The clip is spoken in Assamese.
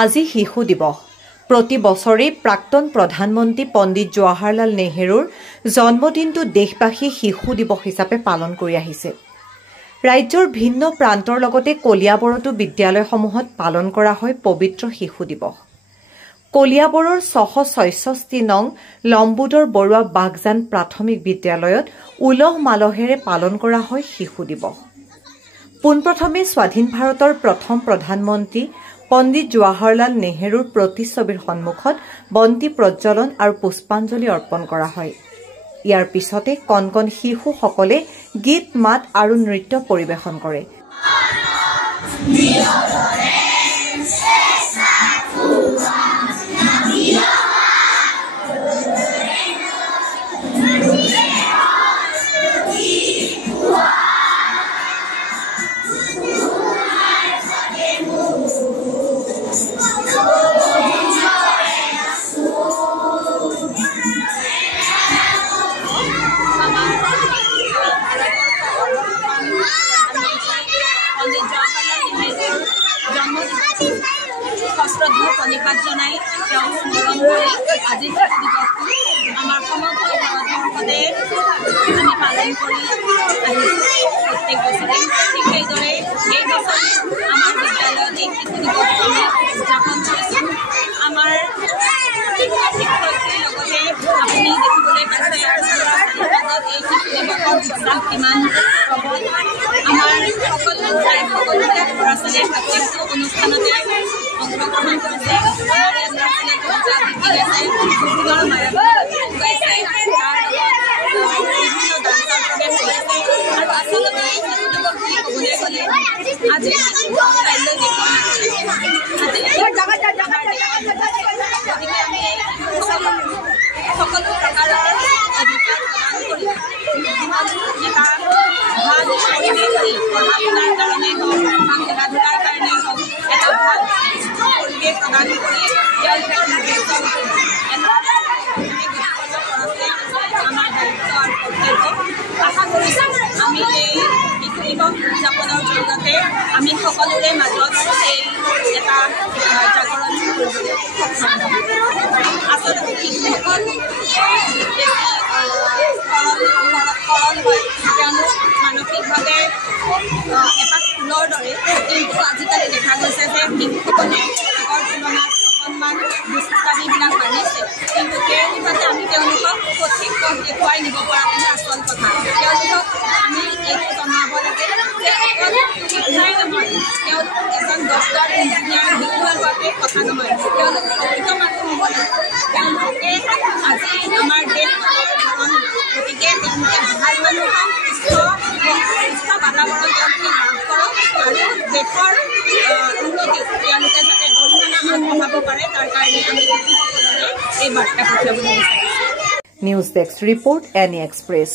আজি শিশু দিৱস প্ৰতি বছৰে প্ৰাক্তন প্ৰধানমন্ত্ৰী পণ্ডিত জৱাহৰলাল নেহৰুৰ জন্মদিনটো দেশবাসী শিশু দিৱস হিচাপে পালন কৰি আহিছে। ৰাজ্যৰ ভিন্ন প্ৰান্তৰ লগতে কলিয়াবৰতো বিদ্যালয়সমূহত পালন কৰা হয় পবিত্ৰ শিশু দিৱস। কলিয়াবৰৰ 666 নং লম্বোদৰ বৰুৱা বাগজান প্ৰাথমিক বিদ্যালয়ত উলহ মালহেৰে পালন কৰা হয় শিশু দিৱস। পোনপ্ৰথমে স্বাধীন ভাৰতৰ প্ৰথম প্ৰধানমন্ত্ৰী পণ্ডিত জৱাহৰলাল নেহৰুৰ প্ৰতিচ্ছবিৰ সন্মুখত বন্তি প্ৰজ্বলন আৰু পুষ্পাঞ্জলি অৰ্পণ কৰা হয়। ইয়াৰ পিছতে কণ শিশুসকলে গীত মাত আৰু নৃত্য পৰিৱেশন কৰে। ধন্যবাদ জনাই স্মৰণ কৰি আজি আমাৰ সমগ্ৰ ভাৰতবৰ্ষতে আমি পালন কৰি আহিছোঁ প্ৰত্যেক বছৰে। ঠিক সেইদৰে এই বছৰ আমাৰ বিদ্যালয়ত এই শিশু দিৱস আমি উদযাপন কৰিছোঁ। আমাৰ শিক্ষয়িত্ৰীৰ লগতে আপুনি দেখিবলৈ পাইছে এই শিশু দিৱসৰ উৎসাহ কিমান প্ৰবল। আমাৰ সকলোবিলাক ল'ৰা ছোৱালীয়ে প্ৰত্যেকটো অনুষ্ঠানতে অংশগ্ৰহণ কৰিছে। আজি কাইলৈ গতিকে আমি সকলো প্ৰকাৰৰ অধিকাৰ প্ৰদান কৰি এটা ভাল পৰিৱেশ পঢ়া শুনাৰ কাৰণেই হওক বা খেলা ধূলাৰ কাৰণেই হওক এটা ভাল পৰিৱেশ প্ৰদান কৰি আমাৰ দায়িত্ব আৰু কৰ্তব্য। আশা কৰিছোঁ আমি এই শিশু দিৱস উদযাপনৰ জৰিয়তে আমি সকলোৰে মাজত এই এটা জাগৰণ কৰিবলৈ সক্ষম হ'ম। আচলতে শিশুসকল সৰল হয়, তেওঁলোক মানসিকভাৱে এটা ফুলৰ দৰে, কিন্তু আজিকালি দেখা গৈছে যে শিশুসকলে আগৰ তুলনাত অকণমান দুষ্টামিবিলাক বাঢ়িছে। কিন্তু সেই অনুপাতে আমি তেওঁলোকক সঠিক পথ দেখুৱাই নিব পৰাটোহে আচল কথা। তেওঁলোকক আমি এইটো জনাব লাগে যে অকল শিক্ষাই নহয়, তেওঁলোক এজন ডক্তৰ ইঞ্জিনিয়াৰ শিকোৱাৰ বাবে কথা নহয়, তেওঁলোক প্ৰকৃত মানুহ হ'ব লাগে। তেওঁলোকে আজি আমাৰ দেশখনৰ ধৰণ, গতিকে তেওঁলোকে ভাল মানুহক সুস্থ বাতাবৰণ তেওঁলোকে লাভ কৰক আৰু দেশৰ উন্নতিত তেওঁলোকে যাতে অৰিহণা আগবঢ়াব পাৰে, তাৰ কাৰণে আমি শিশুসকললৈ এই বাৰ্তা পঠিয়াবলৈ বিচাৰিছোঁ। News desk report, any express.